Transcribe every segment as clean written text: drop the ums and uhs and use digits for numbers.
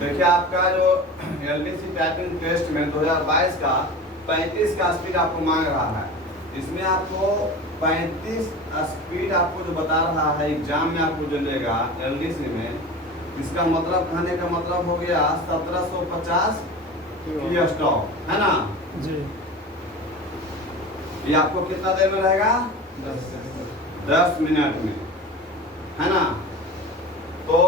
देखिए आपका जो एलडीसी टाइपिंग टेस्ट में 2022 का 35 का स्पीड आपको मांग रहा है। इसमें आपको 35 स्पीड आपको जो बता रहा है एग्जाम में आपको जो लेगा एलडीसी में, इसका मतलब कहने का मतलब हो गया 1750 की स्टॉप है ना जी। ये आपको कितना देर में रहेगा? 10 मिनट में, है ना। तो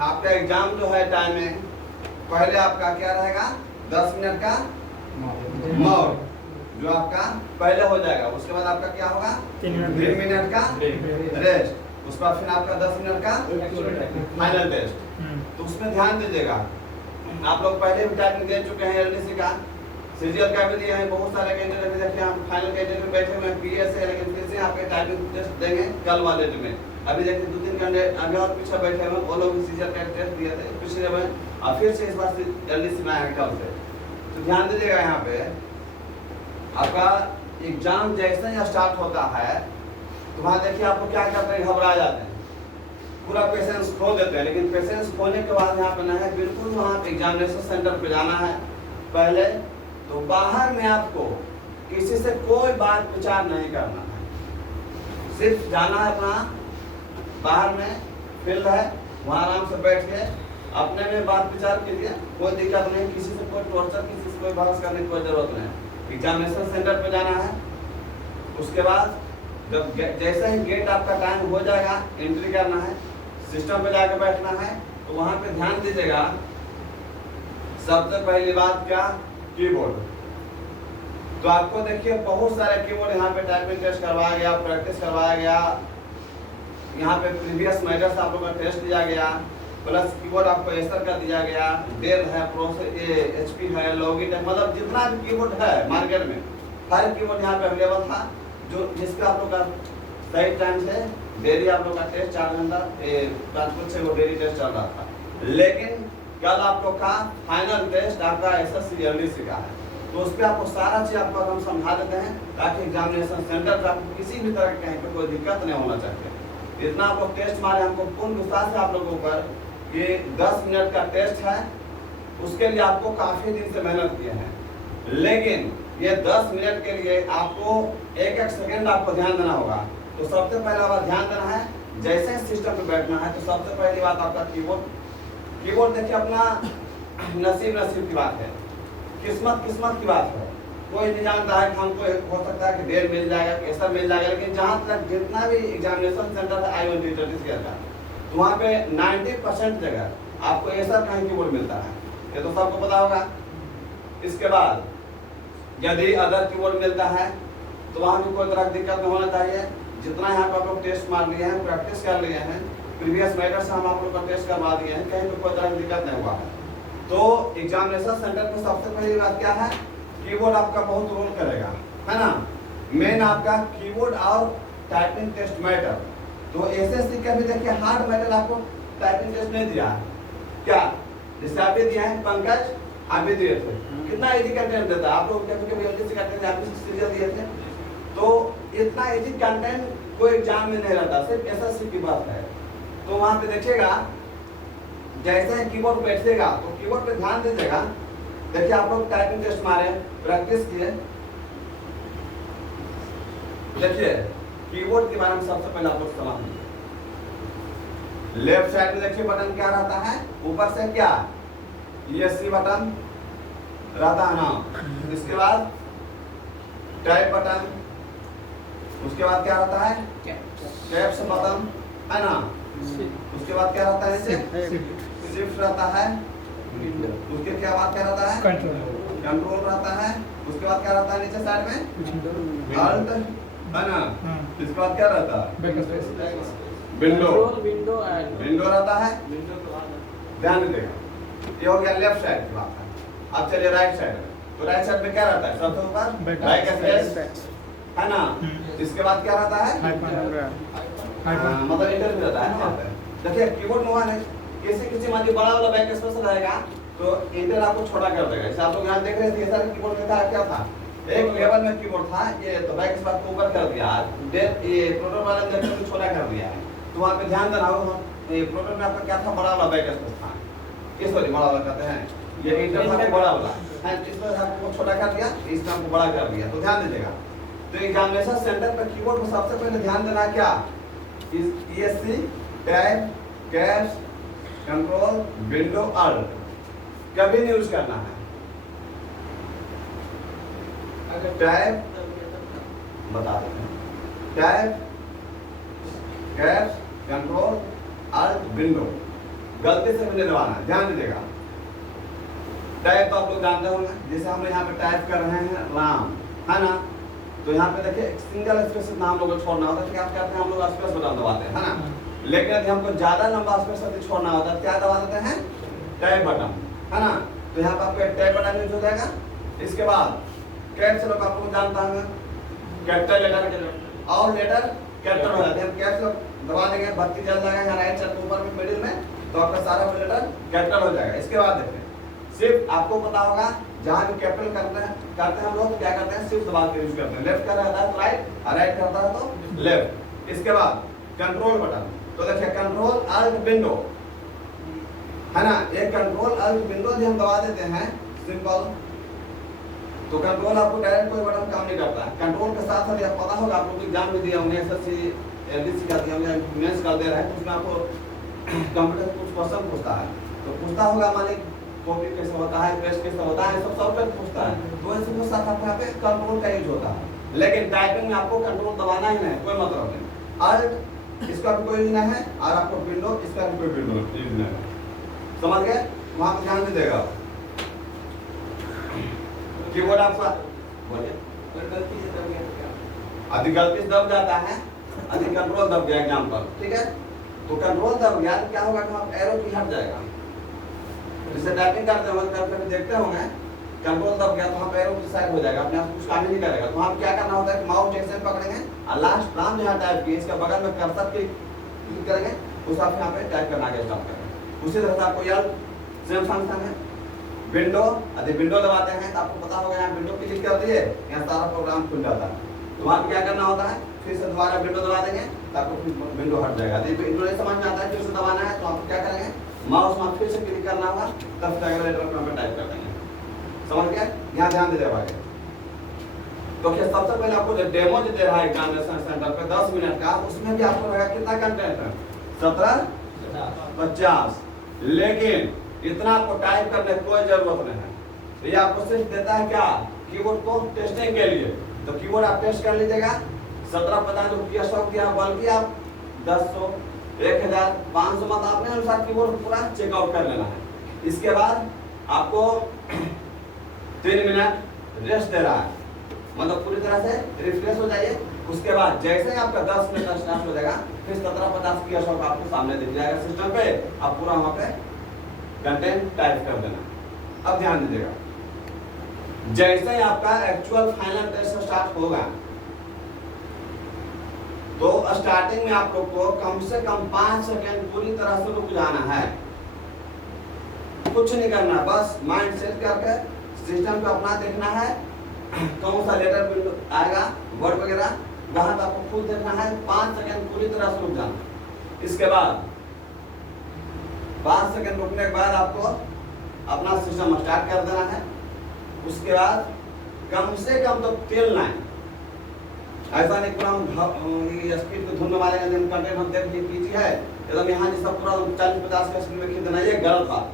आपका एग्जाम जो है टाइम में पहले आपका क्या रहेगा? 10 मिनट का मोड जो आपका पहले हो जाएगा। उसके बाद आपका क्या होगा? 3 मिनट का रेस्ट। उसके बाद फिर आपका 10 मिनट का फाइनल टेस्ट। तो उसमें ध्यान दीजिएगा, आप लोग पहले भी टाइपिंग दे चुके हैं एलडीसी का, सीजीएल का भी दिया है, बहुत सारे कैंडिडेट भी देखिए हम फाइनल कैंडिडेट में बैठे हुए हैं पीएस है, लेकिन फिर से आपके टाइपिंग टेस्ट देंगे कल वाले दिन में। अभी देखिए 2-3 कैंडिडेट अभी और पीछे बैठे हुए, वो लोग भी सीजीएल का टेस्ट दिए थे पिछले में, और फिर से इस बार एलडीसी में आएगा कल से। तो ध्यान दीजिएगा, यहाँ पे आपका एग्जाम जैसे ही स्टार्ट होता है तो वहाँ देखिए आपको क्या करते हैं, घबरा जाते हैं, पूरा पेशेंस खो देते हैं। लेकिन पेशेंस खोने के बाद यहाँ पे ना है, बिल्कुल वहाँ एग्जामिनेशन सेंटर पे जाना है पहले। तो बाहर में आपको किसी से कोई बात विचार नहीं करना है, सिर्फ जाना है अपना बाहर में फील्ड है, वहाँ आराम से बैठ के अपने में बात विचार कीजिए, कोई दिक्कत नहीं, किसी से कोई टॉर्चर, किसी से कोई बहस करने की कोई जरूरत नहीं। एग्जामिनेशन सेंटर पे जाना है, उसके बाद जब जैसे ही गेट आपका टाइम हो जाएगा एंट्री करना है, सिस्टम पे जाकर बैठना है। तो वहाँ पे ध्यान दीजिएगा, सबसे पहली बात क्या, कीबोर्ड। तो आपको देखिए बहुत सारे कीबोर्ड यहाँ पे टाइपिंग टेस्ट करवाया गया, प्रैक्टिस करवाया गया, यहाँ पे प्रीवियस मैटर्स आप लोगों का टेस्ट दिया गया, प्लस कीबोर्ड आपको एसर का दिया गया, डेल है, एचपी है, लॉगिन है, मतलब जितना भी कीबोर्ड है मार्केट में हर कीबोर्ड यहाँ पे अवेलेबल था, जो जिसका आप लोग का सही टाइम से डेली आप लोग का टेस्ट 4 घंटा 5 से वो डेली टेस्ट चल रहा था। लेकिन कल आप लोग का फाइनल टेस्ट आपका एसएससी एलडीसी का है, तो उस पर आपको सारा चीज आपको हम समझा देते हैं, ताकि एग्जामिनेशन सेंटर पर आपको किसी भी तरह के कहीं पर कोई दिक्कत नहीं होना चाहिए। इतना आप लोग टेस्ट मारे, हमको पूर्ण विश्वास है आप लोगों पर, ये 10 मिनट का टेस्ट है, उसके लिए आपको काफी दिन से मेहनत किए हैं। लेकिन ये 10 मिनट के लिए आपको एक सेकंड आपको ध्यान देना होगा। तो सबसे पहला बात ध्यान देना है, जैसे सिस्टम पे बैठना है तो सबसे पहली बात आपका कीबोर्ड देखिए अपना नसीब की बात है, किस्मत की बात है। कोई नहीं जानता है कि हमको हो सकता है कि डेढ़ मिल जाएगा, कैसा मिल जाएगा, लेकिन जहाँ तक जितना भी एग्जामिनेशन सेंटर है I-130 का, तो वहाँ पे 90% जगह आपको ऐसा कहीं कीबोर्ड मिलता है, ये तो सबको पता होगा। इसके बाद यदि अदर कीबोर्ड मिलता है तो वहाँ भी कोई तरह की दिक्कत नहीं होना चाहिए। जितना यहाँ पर आप लोग टेस्ट मार लिए हैं, प्रैक्टिस कर लिए हैं, प्रीवियस मैटर से हम आप लोग का टेस्ट करवा दिए हैं, कहीं पर कोई तरह की दिक्कत नहीं हुआ है। तो एग्जामिनेशन सेंटर में सबसे पहली बात क्या है, कीबोर्ड आपका बहुत रोल करेगा, है ना। मेन आपका कीबोर्ड और टाइपिंग टेस्ट मैटर। तो एसएससी का भी देखिए हार्ड मैटर आपको टाइपिंग टेस्ट नहीं दिया है क्या, जैसे आप भी दिया है पंकज, आप भी दिए थे, कितना इजी कंटेंट देता है। आप लोग कभी एलडीसी करते थे, आप सीरियल दिए थे, तो इतना इजी कंटेंट कोई एग्जाम में नहीं रहता, सिर्फ एसएससी की बात है। तो वहाँ पे देखिएगा जैसे ही कीबोर्ड बैठेगा तो कीबोर्ड पे ध्यान दीजिएगा। देखिए आप लोग टाइपिंग टेस्ट मारे, प्रैक्टिस किए, देखिए कीबोर्ड के बारे में सबसे पहले आप लोग समझ लीजिए। लेफ्ट साइड में देखिए बटन क्या रहता है, ऊपर से क्या ESC बटन रहता है ना, इसके बाद टाइप बटन, उसके बाद क्या रहता है कैप्स बटन, है ना, उसके बाद क्या रहता है शिफ्ट रहता है, उसके क्या बाद क्या रहता है कंट्रोल रहता है, उसके बाद क्या रहता है नीचे साइड में अल्ट, है ना, इसके बाद क्या रहता है विंडो रहता है। ध्यान दीजिएगा, ये हो गया लेफ्ट साइड की बात है। अब चलिए राइट साइड में, तो राइट साइड में क्या रहता है सबसे ऊपर बैक, है ना, इसके बाद क्या रहता है मतलब इंटर रहता है। देखिए कीबोर्ड में है किसी मान लीजिए बड़ा वाला बैक स्पेस रहेगा तो इंटर आपको छोटा कर देगा। जैसे आप लोग यहाँ देख रहे थे ऐसा कीबोर्ड में था, क्या था एक लेवल में कीबोर्ड था, ये तो बैक स्पेस को ऊपर कर दिया, ये प्रोटोन वाला ने छोटा कर दिया है। तो वहाँ पे ध्यान देना होगा, ये प्रोटोन में आपका क्या था बड़ा वाला बैक स्पेस था, इस वाली बड़ा वाला कहते हैं, ये इंटर था बड़ा वाला है, इसमें आपको छोटा कर दिया, इसमें आपको बड़ा कर दिया। तो ध्यान दीजिएगा, तो एग्जामिनेशन सेंटर पर कीबोर्ड में सबसे पहले ध्यान देना क्या, ESC tab caps control window alt कभी नहीं यूज करना है। अगर टैब बता देते हैं, tab caps control alt window गलती से भी नहीं दबाना, ध्यान दीजिएगा। टैब तो आप लोग जानते होंगे, जैसे हम यहाँ पे टाइप कर रहे हैं राम, है ना, तो यहाँ पे देखिए सिंगल स्पेस इतना हम लोग को छोड़ना होता है, क्या करते हैं हम लोग स्पेस बटन दबाते हैं, है ना। लेकिन यदि हमको ज्यादा लंबा स्पेस छोड़ना होता है क्या दबा देते हैं, टैब बटन, है ना। तो यहाँ पे आपको टैब बटन यूज हो जाएगा। इसके बाद कैप्स लॉक आप लोग जानता है, कैपिटल लेटर और लेटर कैपिटल हो जाते हैं, कैप्स लॉक दबा देंगे, बत्ती जल जाएगा यहाँ राइट साइड ऊपर में मिडिल में, तो आपका सारा लेटर कैपिटल हो जाएगा। इसके बाद देखिए शिफ्ट, आपको पता होगा जहाँ भी कैपिटल करते हैं हम लोग क्या करते हैं, शिफ्ट दबा के यूज करते हैं। लेफ्ट कर रहा है तो राइट, राइट करता है तो लेफ्ट। इसके बाद कंट्रोल बटन, तो देखिए कंट्रोल अल्ट विंडो, है ना, एक कंट्रोल अल्ट विंडो भी हम दबा देते हैं सिंपल, तो कंट्रोल आपको डायरेक्ट कोई बटन काम नहीं करता है। कंट्रोल के साथ साथ पता होगा आप लोग एग्जाम में दिए होंगे, एसएससी एलडीसी का दिया होंगे, मेंस का दे रहा है, तो उसमें आपको कंप्यूटर कुछ क्वेश्चन पूछता है, तो पूछता होगा मालिक कॉपी कैसे होता है, पेस्ट कैसे होता है, सब सॉफ्टवेयर पूछता है, तो ऐसे में साथ यहाँ पे कंट्रोल का यूज होता है। लेकिन टाइपिंग में आपको कंट्रोल दबाना ही नहीं, कोई मतलब नहीं। अल्ट इसका भी कोई यूज नहीं है, और आपको विंडो इसका भी कोई विंडो यूज नहीं है, समझ गए, वहां पे ध्यान दीजिएगा। कीबोर्ड आपका बोलिए, गलती से दब गया तो क्या, अधिक गलती से दब जाता है, अधिक कंट्रोल दब गया एग्जाम्पल, ठीक है, तो कंट्रोल दब गया तो क्या होगा कि वहाँ एरो की हट जाएगा। जैसे टाइपिंग करते होंगे देखते होंगे, कंट्रोल दब गया तो वहाँ पे एरो की साइड हो जाएगा, अपने आप कुछ काम ही नहीं करेगा। तो वहाँ क्या करना होता है कि माउस जैसे पकड़ेंगे और लास्ट नाम जहाँ टाइप किए इसका बगल में कर्सर क्लिक करेंगे, उस आप यहाँ पे टाइप करना आगे स्टार्ट करेंगे। उसी तरह से आपको यार सेम फंक्शन है, विंडो, यदि विंडो दबाते हैं तो आपको पता होगा यहाँ विंडो क्लिक कर दिए, यहाँ सारा प्रोग्राम खुल जाता है। तो वहाँ पे क्या करना होता है, फिर से दोबारा विंडो दबा देंगे तो आपको विंडो हट जाएगा। यदि विंडो नहीं समझ में आता है फिर से दबाना है तो आप क्या करेंगे, माउस में फिर से क्लिक करना होगा, तब से अगले लेटर पे टाइप कर देंगे, समझ गए। यहाँ ध्यान दे दे आगे। तो क्या सबसे पहले आपको जो डेमो जो दे रहा है एग्जामिनेशन सेंटर पे 10 मिनट का, उसमें भी आपको रहेगा कितना कंटेंट है, 1750, लेकिन इतना आपको टाइप करने की कोई जरूरत नहीं है। ये आपको सिर्फ देता है क्या, कीबोर्ड को टेस्टिंग के लिए। तो कीबोर्ड आप टेस्ट कर लीजिएगा, 1750 रुपया 100 किया, बल्कि आप 1000 1000 500 मत अपने अनुसार कीबोर्ड पूरा चेकआउट कर लेना है। इसके बाद आपको 3 मिनट रेस्ट दे रहा है, मतलब पूरी तरह से रिफ्रेश हो जाइए। उसके बाद जैसे ही आपका 10 मिनट स्टार्ट हो जाएगा, फिर 1750 की अशोक आपको सामने दिख जाएगा सिस्टम पे, आप पूरा वहाँ पे कंटेंट टाइप कर देना। अब ध्यान दीजिएगा, जैसे ही आपका एक्चुअल फाइनल टेस्ट स्टार्ट होगा, तो स्टार्टिंग में आप लोग को कम से कम 5 सेकेंड पूरी तरह से रुक जाना है, कुछ नहीं करना, बस माइंड सेट करके सिस्टम को अपना देखना है, कौन सा लेटर आएगा, वर्ड वगैरह, वहां तो आपको खुद देखना है। 5 सेकेंड पूरी तरह से रुक जाना। इसके बाद 5 सेकेंड रुकने के बाद आपको अपना सिस्टम स्टार्ट कर देना है। उसके बाद कम से कम तो 3 लाइन, ऐसा नहीं पूरा हम स्पीड को धुन वाले कंटेंट हम देख लीजिए है एकदम यहाँ जैसा पूरा 40-50 का स्पीड में खींच देना, ये गलत बात।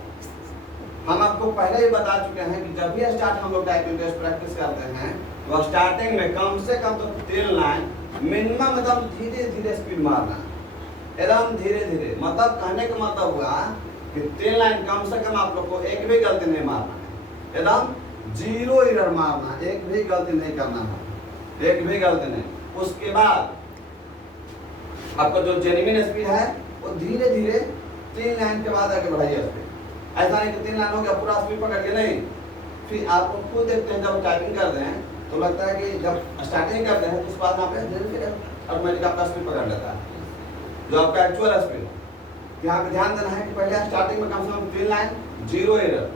हम आपको पहले ही बता चुके हैं कि जब भी स्टार्ट हम लोग टाइपिंग टेस्ट प्रैक्टिस करते हैं, तो स्टार्टिंग में कम से कम तो 3 लाइन मिनिमम एकदम धीरे धीरे स्पीड मारना, एकदम धीरे धीरे। मतलब कहने का मतलब हुआ कि 3 लाइन कम से कम आप लोग को एक भी गलती नहीं मारना है, एकदम 0 एरर मारना, एक भी गलती नहीं करना है, एक भी गलती नहीं। उसके बाद आपका जो जेन्युइन स्पीड है वो धीरे धीरे 3 लाइन के बाद आगे बढ़ाइए स्पीड। ऐसा नहीं कि 3 लाइन हो गया पूरा स्पीड पकड़ के, नहीं। फिर आपको खुद देखते हैं जब टाइपिंग करते हैं तो लगता है कि जब स्टार्टिंग करते हैं तो उसके बाद वहाँ पे धीरे धीरे ऑटोमेटिक आपका स्पीड पकड़ लेता है, जो आपका एक्चुअल स्पीड। यहाँ पे ध्यान देना है कि पहले स्टार्टिंग में कम से कम 3 लाइन 0 एरर,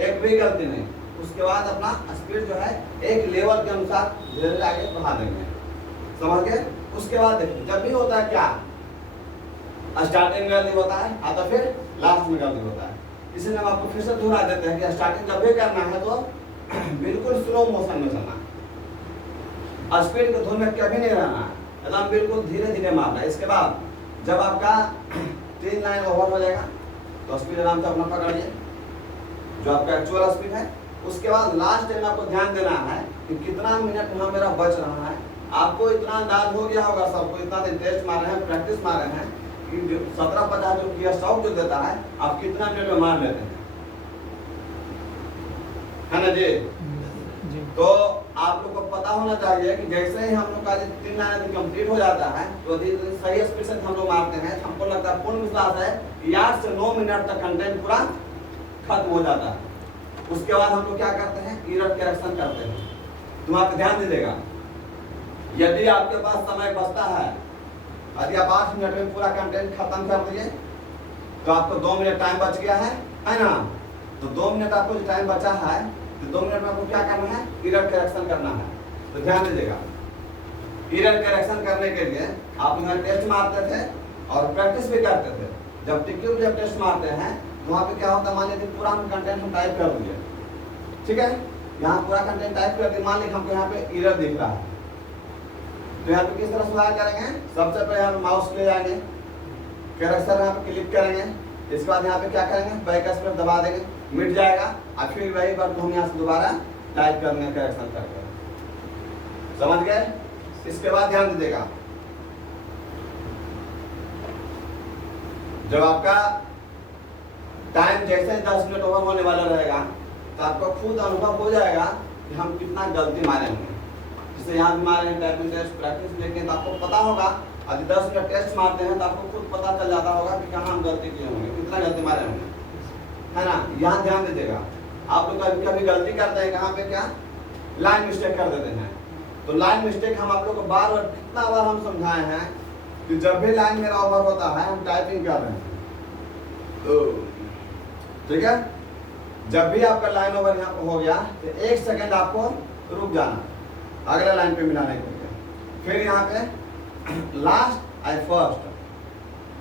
एक भी गलती नहीं। उसके बाद अपना स्पीड जो है एक लेवल के अनुसार धीरे धीरे आगे बढ़ा देंगे, समझ गए। उसके बाद देखिए जब भी होता है क्या, स्टार्टिंग में गलती होता है, आता फिर लास्ट में गलती होता है। इसलिए हम आपको फिर से दोहरा देते हैं कि स्टार्टिंग जब भी करना है तो बिल्कुल स्लो मोशन में चलना है, स्पीड के धुन में कभी नहीं रहना है, एकदम बिल्कुल धीरे धीरे मारना है। इसके बाद जब आपका 3 लाइन ओवर हो जाएगा तो स्पीड आराम से अपना पकड़िए जो आपका एक्चुअल स्पीड है। उसके बाद लास्ट टाइम आपको ध्यान देना है कि कितना मिनट यहाँ मेरा बच रहा है। आपको इतना अंदाज हो गया होगा, सबको इतना दिन टेस्ट मार रहे हैं, प्रैक्टिस मार रहे हैं कि 1750 जो गियर स्टॉक जो देता है आप कितना मिनट में मार लेते हैं, है ना जी? तो आप लोग को पता होना चाहिए कि जैसे ही हम लोग का 3 लाइन कंप्लीट हो जाता है तो सही स्पीड से हम लोग मारते हैं, हमको लगता है पूर्ण विश्वास है कि 8 से 9 मिनट तक कंटेंट पूरा खत्म हो जाता है। उसके बाद हम लोग क्या करते हैं, एरर करेक्शन करते हैं। तुम आप ध्यान दीजिएगा, यदि आपके पास समय बचता है, यदि आप 8 मिनट में पूरा कंटेंट खत्म कर दिए तो आपको 2 मिनट टाइम बच गया है ना? तो 2 मिनट आपको जो टाइम बचा है तो 2 मिनट में आपको क्या करना है, एरर करेक्शन करना है। तो ध्यान दीजिएगा, एरर करेक्शन करने के लिए आप यहाँ टेस्ट मारते थे और प्रैक्टिस भी करते थे। जब टिक्की जब टेस्ट मारते हैं वहाँ पे क्या होता है, मान लीजिए पूरा हम कंटेंट हम टाइप कर दिए, ठीक है, यहाँ पूरा कंटेंट टाइप कर दिए, मान लीजिए हमको यहाँ पे एरर दिख रहा है, तो यहाँ पे किस तरह सुधार करेंगे? सबसे पहले हम माउस ले जाएंगे, करेक्शन यहाँ पे क्लिक करेंगे, इसके बाद यहाँ पे क्या करेंगे, बैक स्पेस दबा देंगे, मिट जाएगा और फिर वही बात हम यहाँ से दोबारा टाइप करेंगे करेक्शन करके। समझ गए? इसके बाद ध्यान दीजिएगा, जब आपका टाइम जैसे 10 मिनट ओवर होने वाला रहेगा तो आपको खुद अनुभव हो जाएगा कि हम कितना गलती मारे होंगे। जैसे यहाँ भी मारे हैं टाइपिंग टेस्ट प्रैक्टिस लेके, तो आपको पता होगा, यदि 10 मिनट टेस्ट मारते हैं तो आपको खुद पता चल जाता होगा कि कहाँ हम गलती किए होंगे, कितना गलती मारे होंगे, है ना? यहाँ ध्यान दीजिएगा, आप लोग कभी कभी गलती करते हैं, कहाँ पे क्या लाइन मिस्टेक कर देते हैं। तो लाइन मिस्टेक हम आप लोग को बार बार कितना बार हम समझाए हैं कि जब भी लाइन मेरा ओवर होता है हम टाइपिंग कर रहे हैं, तो ठीक है, जब भी आपका लाइन ओवर यहाँ हो गया तो 1 सेकंड आपको रुक जाना अगला लाइन पे मिलाने के लिए, फिर यहाँ पे लास्ट आई फर्स्ट,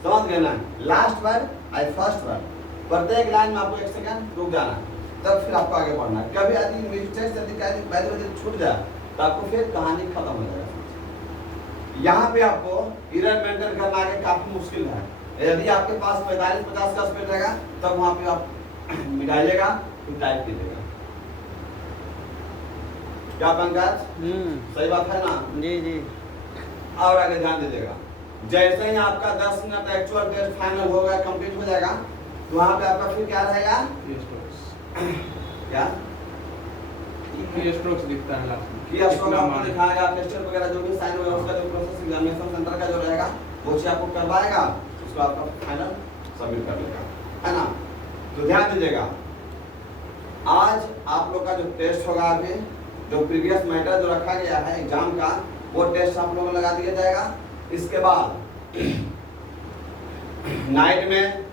समझ गए ना? Last word I first word, प्रत्येक लाइन में आपको 1 सेकंड रुक जाना, तब फिर आपको आगे बढ़ना है। कभी यदि मिस्टेक यदि छूट जाए तो आपको फिर कहानी खत्म हो जाएगा। यहाँ पे आपको एरर मेंटेन करना आगे काफी मुश्किल है। यदि आपके पास 45-50 का स्पीड रहेगा तब वहाँ पे आप मिलाइएगा, फिर टाइप कीजिएगा। क्या पंकज? सही बात है ना? जी जी। और आगे ध्यान दीजिएगा, जैसे ही आपका 10 मिनट एक्चुअल टेस्ट फाइनल होगा, कंप्लीट हो जाएगा, तो वहाँ पे आपका फिर क्या रहेगा, क्या की स्ट्रोक्स दिखता है लास्ट में, की स्ट्रोक आपको दिखाएगा, टेस्टर वगैरह जो भी साइन होगा उसका जो प्रोसेस एग्जामिनेशन सेंटर का जो रहेगा वो चीज आपको करवाएगा, उसको आपका फाइनल सबमिट कर देगा, है ना? तो ध्यान दीजिएगा, आज आप लोग का जो टेस्ट होगा, अभी जो प्रीवियस मैटर जो रखा गया है एग्जाम का, वो टेस्ट आप लोगों को लगा दिया जाएगा। इसके बाद नाइट में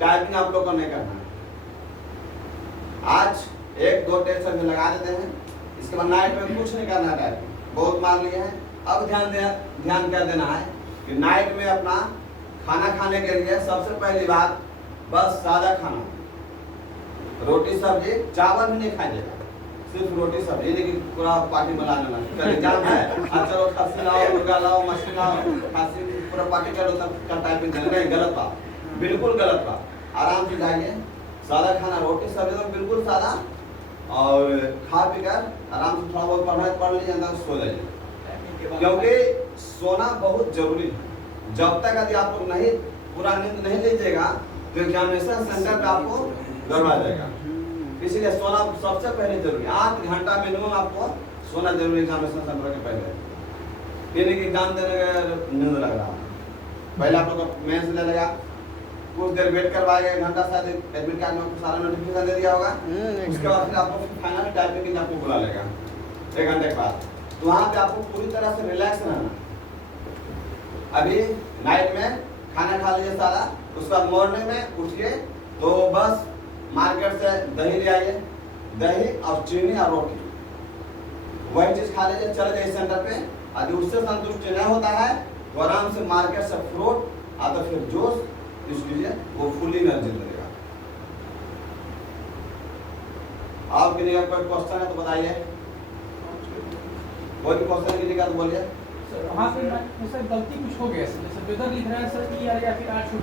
टाइपिंग आप लोग को नहीं करना है। आज 1-2 टेस्ट अभी लगा देते हैं, इसके बाद नाइट में कुछ नहीं करना है, टाइपिंग बहुत मार लिए हैं। अब ध्यान क्या देना है कि नाइट में अपना खाना खाने के लिए सबसे पहली बात बस सादा खाना, रोटी सब्जी, चावल भी नहीं खाइएगा, सिर्फ रोटी सब्जी, नहीं कि पूरा पार्टी बनाने लगे, एग्जाम है चलो खस्सी लाओ, मुर्गा लाओ, मछली लाओ, खांसी पूरा पार्टी करो तब टाइपिंग नहीं, गलत बात, बिल्कुल गलत बात। आराम से जाइए, सादा खाना, रोटी सब्जी तो बिल्कुल सादा, और खा पी कर आराम से थोड़ा बहुत पढ़ना पढ़ लीजिए, अंदर सो जाइए, क्योंकि सोना बहुत जरूरी है। जब तक यदि आप लोग नहीं पूरा नींद नहीं लीजिएगा तो एग्जामिनेशन सेंटर पे आपको गड़बड़ा जाएगा। इसीलिए सोना सबसे पहले जरूरी, 8 घंटा मिनिमम आपको सोना जरूरी एग्जामिनेशन सेंटर के पहले। यानी कि एग्जाम देने का नींद लग रहा है, पहले आप लोग मेंस ले लेगा, कुछ देर वेट करवाएगा, 1 घंटा, शायद एडमिट कार्ड में आपको सारा नोटिफिकेशन दे दिया होगा, उसके बाद फिर आपको फाइनल टाइपिंग के लिए आपको बुला लेगा 1 घंटे के बाद। तो वहाँ पे आपको पूरी तरह से रिलैक्स रहना। अभी नाइट में खाना खा लीजिए सारा, उसके बाद मॉर्निंग में उठिए तो बस मार्केट से दही ले आइए, दही और चीनी और रोटी, वही चीज खा लीजिए, चले जाइए सेंटर पे। यदि उससे संतुष्ट नहीं होता है तो आराम से मार्केट से फ्रूट या तो फिर जूस यूज कीजिए, वो फुल एनर्जी मिलेगा। आपके लिए कोई क्वेश्चन है तो बताइए, कोई भी क्वेश्चन कीजिएगा तो बोलिए। सर हाँ सर, सर गलती कुछ हो गया सर, जैसे वेदर लिख रहा है सर ई आर या फिर आर छूट